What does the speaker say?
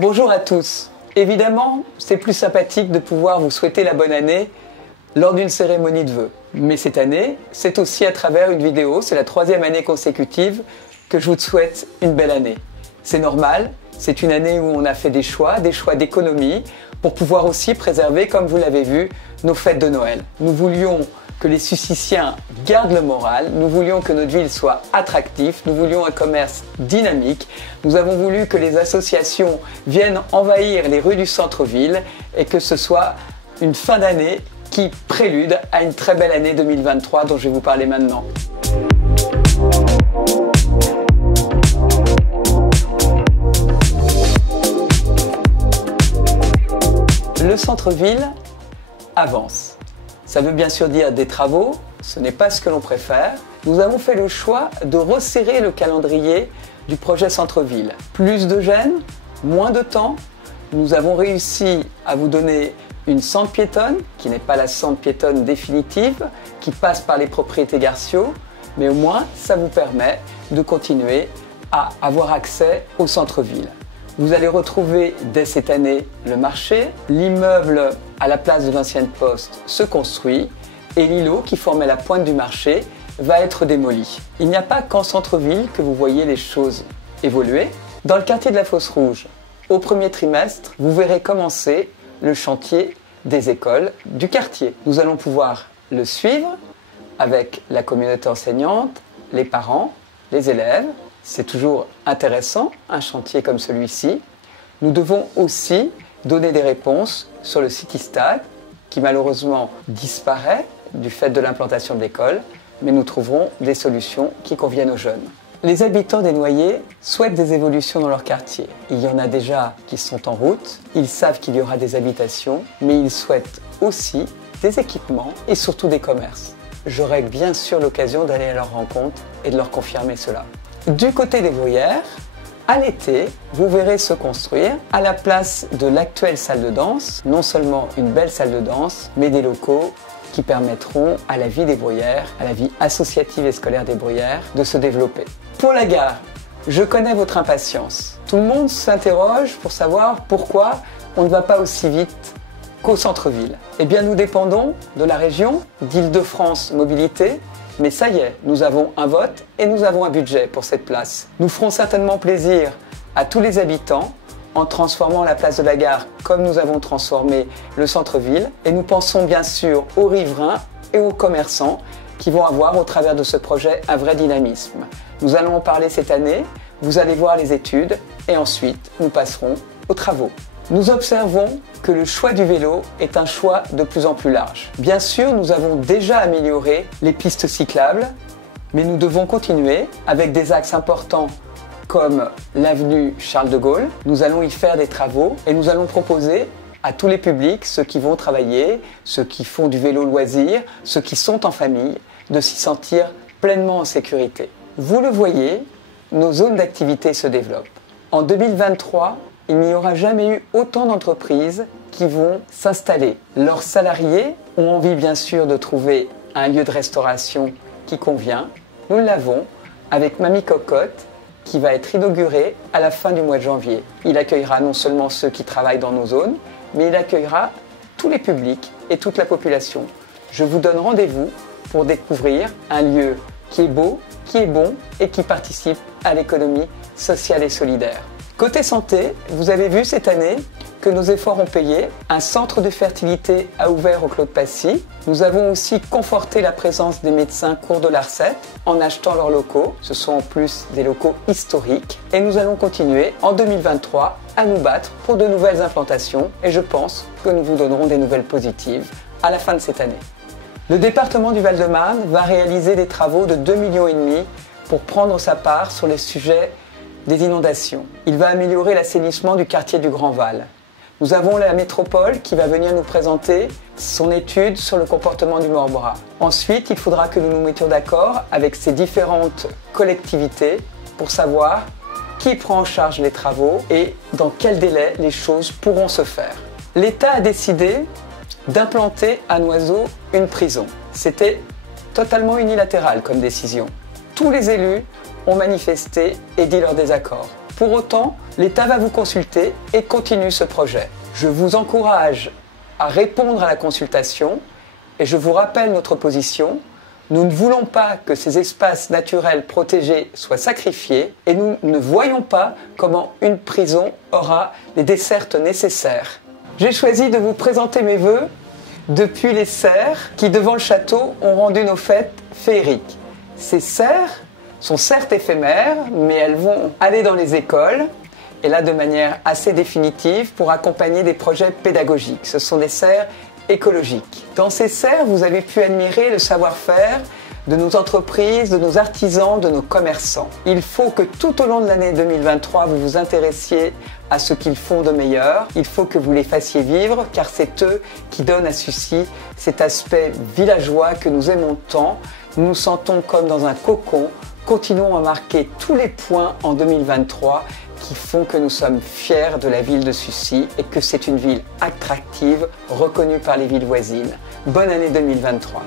Bonjour à tous. Évidemment, c'est plus sympathique de pouvoir vous souhaiter la bonne année lors d'une cérémonie de vœux. Mais cette année, c'est aussi à travers une vidéo, c'est la 3e année consécutive que je vous souhaite une belle année. C'est normal, c'est une année où on a fait des choix d'économie pour pouvoir aussi préserver, comme vous l'avez vu, nos fêtes de Noël. Nous voulions que les Sussiciens gardent le moral, nous voulions que notre ville soit attractive, nous voulions un commerce dynamique, nous avons voulu que les associations viennent envahir les rues du centre-ville et que ce soit une fin d'année qui prélude à une très belle année 2023 dont je vais vous parler maintenant. Le centre-ville avance. Ça veut bien sûr dire des travaux, ce n'est pas ce que l'on préfère. Nous avons fait le choix de resserrer le calendrier du projet centre-ville. Plus de gêne, moins de temps. Nous avons réussi à vous donner une sente piétonne, qui n'est pas la sente piétonne définitive, qui passe par les propriétés Garcio, mais au moins ça vous permet de continuer à avoir accès au centre-ville. Vous allez retrouver dès cette année le marché, l'immeuble à la place de l'ancienne poste se construit et l'îlot qui formait la pointe du marché va être démoli. Il n'y a pas qu'en centre-ville que vous voyez les choses évoluer. Dans le quartier de la Fosse Rouge, au premier trimestre, vous verrez commencer le chantier des écoles du quartier. Nous allons pouvoir le suivre avec la communauté enseignante, les parents, les élèves. C'est toujours intéressant, un chantier comme celui-ci. Nous devons aussi donner des réponses sur le Citystade, qui malheureusement disparaît du fait de l'implantation de l'école, mais nous trouverons des solutions qui conviennent aux jeunes. Les habitants des Noyers souhaitent des évolutions dans leur quartier. Il y en a déjà qui sont en route, ils savent qu'il y aura des habitations, mais ils souhaitent aussi des équipements et surtout des commerces. J'aurai bien sûr l'occasion d'aller à leur rencontre et de leur confirmer cela. Du côté des Bruyères, à l'été, vous verrez se construire, à la place de l'actuelle salle de danse, non seulement une belle salle de danse, mais des locaux qui permettront à la vie des Bruyères, à la vie associative et scolaire des Bruyères, de se développer. Pour la gare, je connais votre impatience. Tout le monde s'interroge pour savoir pourquoi on ne va pas aussi vite qu'au centre-ville. Eh bien, nous dépendons de la région d'Île-de-France Mobilité. Mais ça y est, nous avons un vote et nous avons un budget pour cette place. Nous ferons certainement plaisir à tous les habitants en transformant la place de la gare comme nous avons transformé le centre-ville. Et nous pensons bien sûr aux riverains et aux commerçants qui vont avoir au travers de ce projet un vrai dynamisme. Nous allons en parler cette année, vous allez voir les études et ensuite nous passerons aux travaux. Nous observons que le choix du vélo est un choix de plus en plus large. Bien sûr, nous avons déjà amélioré les pistes cyclables, mais nous devons continuer avec des axes importants comme l'avenue Charles de Gaulle. Nous allons y faire des travaux et nous allons proposer à tous les publics, ceux qui vont travailler, ceux qui font du vélo loisir, ceux qui sont en famille, de s'y sentir pleinement en sécurité. Vous le voyez, nos zones d'activité se développent. En 2023, il n'y aura jamais eu autant d'entreprises qui vont s'installer. Leurs salariés ont envie bien sûr de trouver un lieu de restauration qui convient. Nous l'avons avec Mamie Cocotte qui va être inauguré à la fin du mois de janvier. Il accueillera non seulement ceux qui travaillent dans nos zones, mais il accueillera tous les publics et toute la population. Je vous donne rendez-vous pour découvrir un lieu qui est beau, qui est bon et qui participe à l'économie sociale et solidaire. Côté santé, vous avez vu cette année que nos efforts ont payé. Un centre de fertilité a ouvert au Clos de Passy. Nous avons aussi conforté la présence des médecins cours de l'ARCEP en achetant leurs locaux. Ce sont en plus des locaux historiques. Et nous allons continuer en 2023 à nous battre pour de nouvelles implantations. Et je pense que nous vous donnerons des nouvelles positives à la fin de cette année. Le département du Val-de-Marne va réaliser des travaux de 2,5 millions pour prendre sa part sur les sujets des inondations. Il va améliorer l'assainissement du quartier du Grand Val. Nous avons la métropole qui va venir nous présenter son étude sur le comportement du Morбrat. Ensuite, il faudra que nous nous mettions d'accord avec ces différentes collectivités pour savoir qui prend en charge les travaux et dans quel délai les choses pourront se faire. L'État a décidé d'implanter à Noiseau une prison. C'était totalement unilatéral comme décision. Tous les élus ont manifesté et dit leur désaccord. Pour autant, l'État va vous consulter et continue ce projet. Je vous encourage à répondre à la consultation et je vous rappelle notre position. Nous ne voulons pas que ces espaces naturels protégés soient sacrifiés et nous ne voyons pas comment une prison aura les dessertes nécessaires. J'ai choisi de vous présenter mes vœux depuis les serres qui, devant le château, ont rendu nos fêtes féeriques. Ces serres sont certes éphémères, mais elles vont aller dans les écoles, et là de manière assez définitive, pour accompagner des projets pédagogiques. Ce sont des serres écologiques. Dans ces serres, vous avez pu admirer le savoir-faire de nos entreprises, de nos artisans, de nos commerçants. Il faut que tout au long de l'année 2023, vous vous intéressiez à ce qu'ils font de meilleur. Il faut que vous les fassiez vivre, car c'est eux qui donnent à Sucy cet aspect villageois que nous aimons tant. Nous nous sentons comme dans un cocon. Continuons à marquer tous les points en 2023 qui font que nous sommes fiers de la ville de Sucy et que c'est une ville attractive, reconnue par les villes voisines. Bonne année 2023.